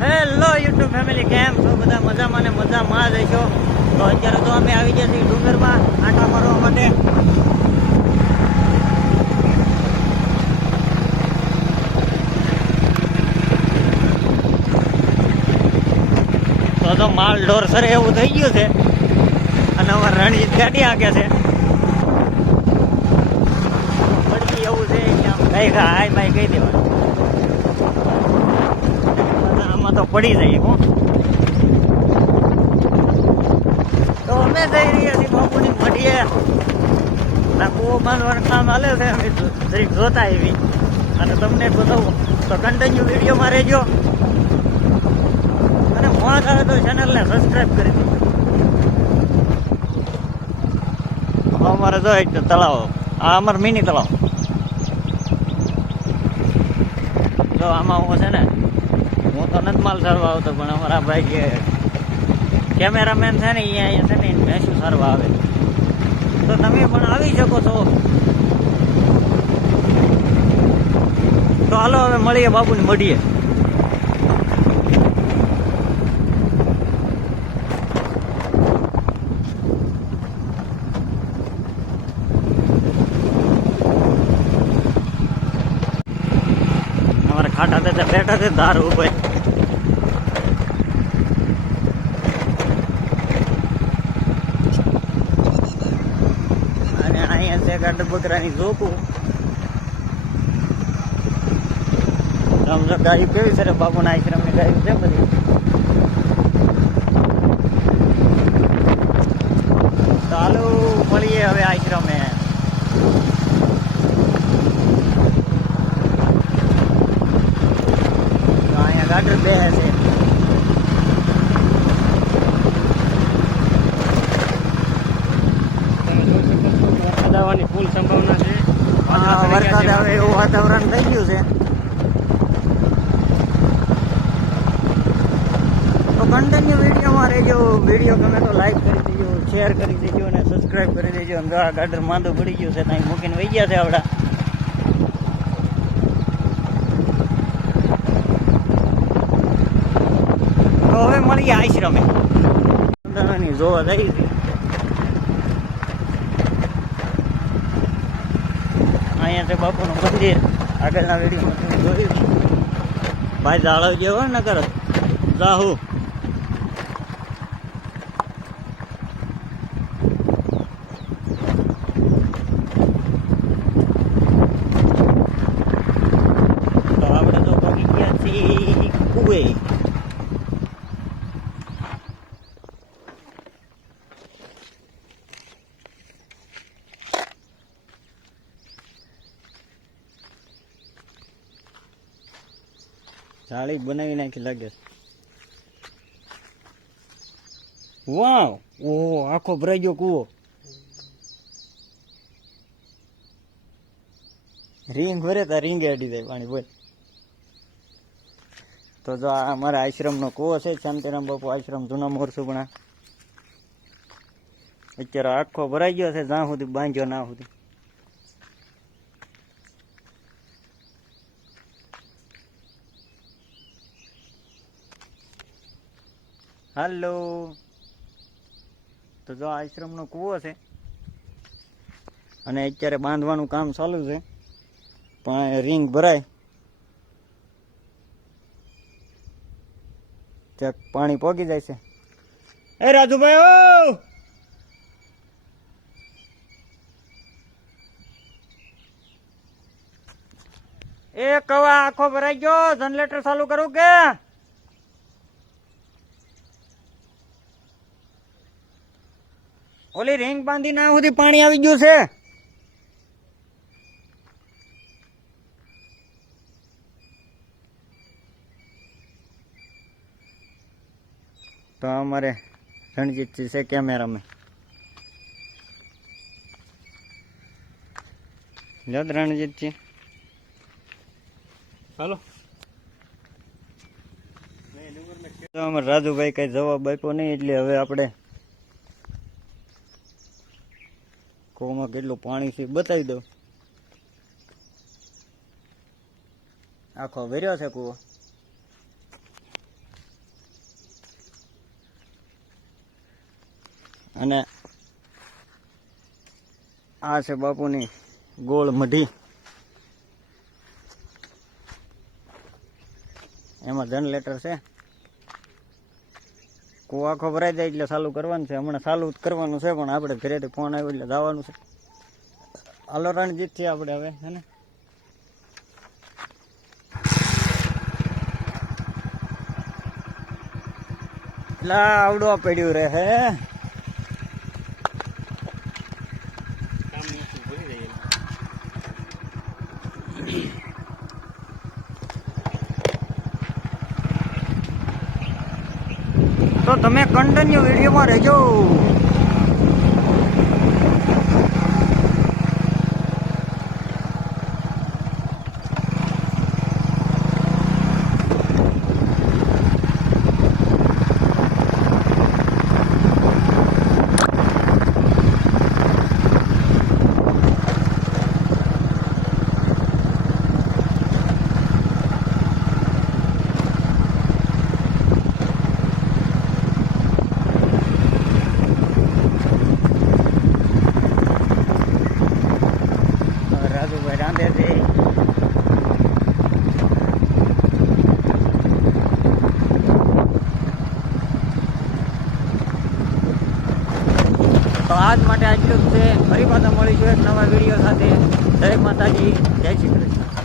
Hello YouTube family કેમ છો? બધા મજામાં ને મજામાં જ હશો? તો અત્યારે તો અમે આવી ગયા છીએ ડુંગરમાં, આંટા મારવા માટે. તો તો માલ ઢોર સર એવું થઈ ગયું છે. અને અમારે રણજીત ગાડી આગે છે. એવું છે આમ કઈ હાય બાય કહી દેવાનું આમાં તો પડી જાય હું. તો અમે જઈ રહ્યા છીએ બાપુની મઢીએ. ના કૂવો બાંધવાનું કામ હાલે છે અમે જરીક જોતા એવી અને તમને બતાવું તો કન્ટિન્યુ વિડીયોમાં રહેજો. અને મોડા આવે તો ચેનલને સબસ્ક્રાઈબ કરી દેજો. અમારે જો એક તળાવ, આ અમારો મિની તળાવ. જો આમાં હું છે ને તો નથી માલ સારવા આવતો, પણ અમારા ભાઈ કે કેમેરામેન છે ને અહીંયા છે ને ભેંસું સારવા આવે. તો તમે પણ આવી શકો છો. તો હાલો, હવે મળીએ બાપુને મળીએ. ખાટા તે બેઠા તે ધાર ઉપર અને અહીંયા બકરાની ચાલો મળીએ હવે આશ્રમે. અહીંયા ગાડર બે છે વરસાદ આવવાની ફૂલ સંભાવના છે હા, વરસાદ આવે એવું વાતાવરણ થઈ ગયું છે. તો કન્ટિન્યુ વિડીયોમાં રહેજો. વીડિયો ગમે તો લાઈક કરી દેજો શેર કરી દેજો અને સબસ્ક્રાઈબ કરી દેજો. અને આ ગાડર માંદો પડી ગયું છે ત્યાં મૂકીને વહી ગયા છે આવડા. તો હવે મળીએ આશ્રમે. ની જોવા જઈ હતી અહીંયા છે બાપુનું મંદિર આગળના વિડીયોમાં જોયું. ભાઈ જાળવ જેવો ને કરો રાહુ તો આપણે તો પહોંચી ગયા છીએ કુએ જાળી બનાવી નાખી લાગે. વાવ! ઓહો, આખો ભરાઈ ગયો કૂવો. રીંગ ભરે તો રીંગે અડી જાય પાણી બોલ. તો જો આ અમારા આશ્રમનો કૂવો છે, શાંતિરામ બાપુ આશ્રમ જૂના મોરસુગણા અત્યારે આખો ભરાઈ ગયો છે, જ્યાં સુધી બાંધ્યો ના સુધી. હાલો. તો જો આશ્રમનો કૂવો છે. અને અત્યારે બાંધવાનું કામ ચાલુ છે. પણ રિંગ ભરાય. ચક પાણી પોગી જાય છે. એ રાજુભાઈ, ઓ! એ કવા આખો ભરાઈ ગયો? જનરેટર ચાલુ કરું કે? ઓલી રિંગ બાંધી ના સુધી પાણી આવી ગયું છે? તો અમારે રણજીત છે કેમેરામાં લો રણજીતજી હાલો. અમારે રાજુભાઈ કઈ જવાબ આપ્યો નહીં એટલે હવે આપણે કોમાં કેટલું પાણી છે બતાવી દો. આખો વેર્યો છે કૂવો. અને આ છે બાપુની ગોળ મઢી. એમાં ધન લેટર છે. કૂવો આખો ભરાઈ જાય એટલે ચાલુ કરવાનું છે. હમણાં ચાલુ કરવાનું છે, પણ આપણે ઘરેથી ફોન આવ્યો એટલે જવાનું છે. હાલો રણજીત છે આપણે હવે, હે ને? લા આવડવા પડ્યું રહે હે? Thank નથી તો તમે કન્ટિન્યુ વિડીયોમાં રહેજો રાજુભાઈ રાંધે છે તો આજ માટે આટલું જ છે ફરી પાછા મળીશું એક નવા વીડિયો સાથે. જય માતાજી જય શ્રી કૃષ્ણ.